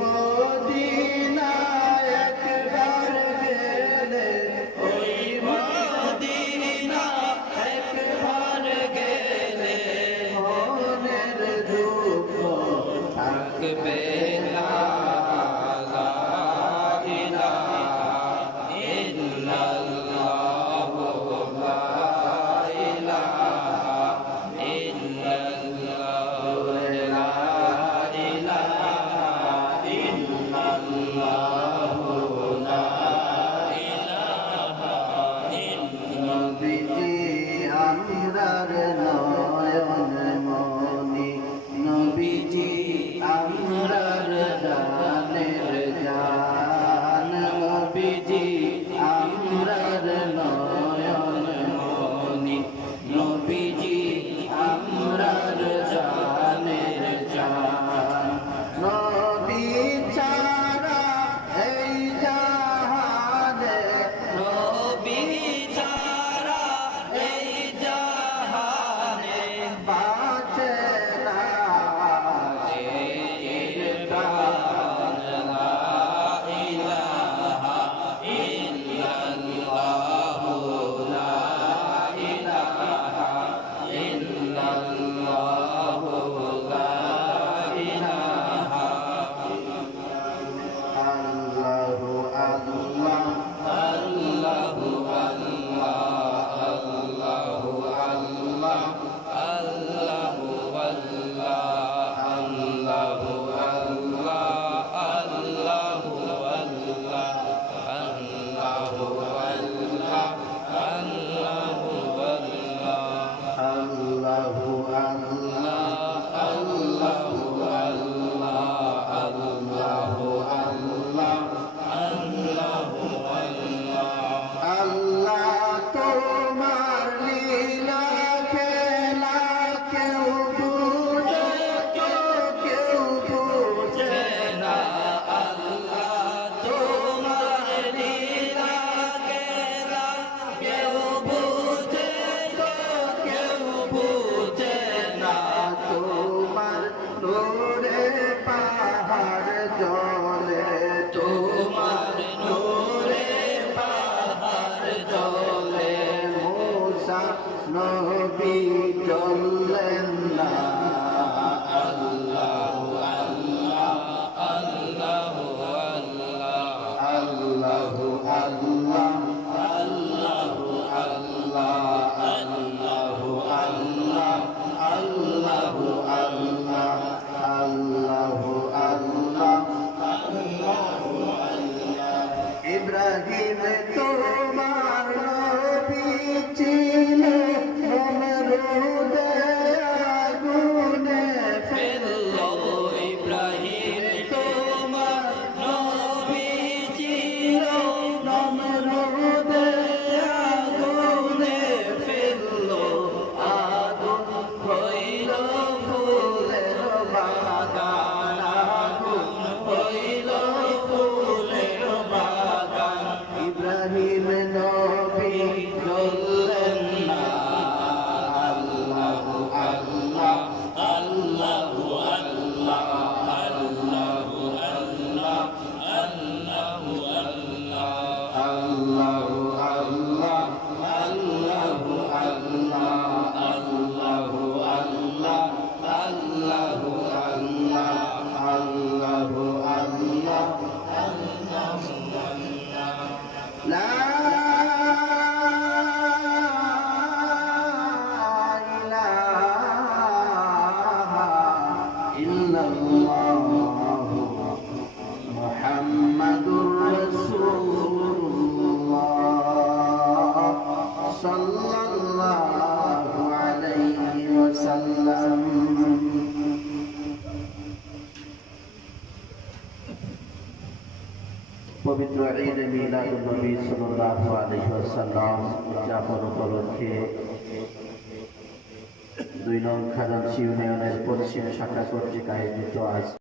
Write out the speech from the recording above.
মদিনায় একবার গেলে, ওই মদিনা একবার গেলে মনের দুঃখ থাকবে না। লা ইলাহা ইল্লাল্লাহ, লা ইলাহা ইল্লাল্লাহ, লা নবীজি আমরার নয়ন মনি, নবীজি আমরার জানের জান, নবীজি আমরার নয়ন মনি, নবীজি আমরার জানের জান। নবী ছাড়া এই জাহানে, নবী ছাড়া এই জাহানে বাঁচে না যে প্রাণ। লা ইলাহা ইল্লাল্লাহ, লা ইলাহা ইল্লাল্লাহ, লা ইলাহা আল্লাহু আল্লাহ, আল্লাহু আল্লাহ, আল্লাহু আল্লাহ, আল্লাহু আল্লাহ, আল্লাহু আল্লাহ, আল্লাহু আল্লাহ, আল্লাহু আল্লাহ, আল্লাহু আল্লাহ, আল্লাহু আল্লাহ, আল্লাহু আল্লাহ, আল্লাহু আল্লাহ, আল্লাহু আল্লাহ। আল্লাহ তোমার লীলা খেলা কেউ বুঝে তো কেউ বুঝে না। আল্লাহ তোমার লীলা খেলা কেউ বুঝে তো কেউ বুঝে না। তোমার নূরে পাহাড় জলে, তোমার নূরে পাহাড় জলে মূসা নবী জ্বললেন না। আল্লাহু আল্লাহ, আল্লাহু আল্লাহ, আল্লাহু আল্লাহ, আল্লাহু আল্লাহ, আল্লাহু আল্লাহ, আল্লাহু আল্লাহ, আল্লাহু আল্লাহ, আল্লাহু আল্লাহ। ইব্রাহিম তোমার নবী ছিলেন, নমরুদে আগুনে ফেললো। ইব্রাহিম তোমার নবী ছিল, নমরুদে আগুনে ফেললো। আগুন হইল ফুলের বাগান, আগুন হইল ফুলের বাগান। ইব্রাহিম নবী জ্বললেন না। আল্লাহু আল্লাহ, আল্লাহু আল্লাহ, আল্লাহু আল্লাহ, আল্লাহু আল্লাহ, আল্লাহু আল্লাহ, আল্লাহু আল্লাহ, আল্লাহু আল্লাহ, আল্লাহু আল্লাহ, আল্লাহু আল্লাহ, আল্লাহু আল্লাহ। লা ইলাহা ইল্লাল্লাহ, মুহাম্মাদুর রাসূলুল্লাহ সাল্লাল্লাহু আলাইহি ওয়াসাল্লাম। পবিত্র ঈদ মিলাদুন নবী সাল্লাল্লাহু আলাইহি ওয়াসাল্লাম উদযাপন উপলক্ষে ২ নং খাজাঞ্চি ইউনিয়নের পশ্চিম শাখা কর্তৃক আয়োজিত আজ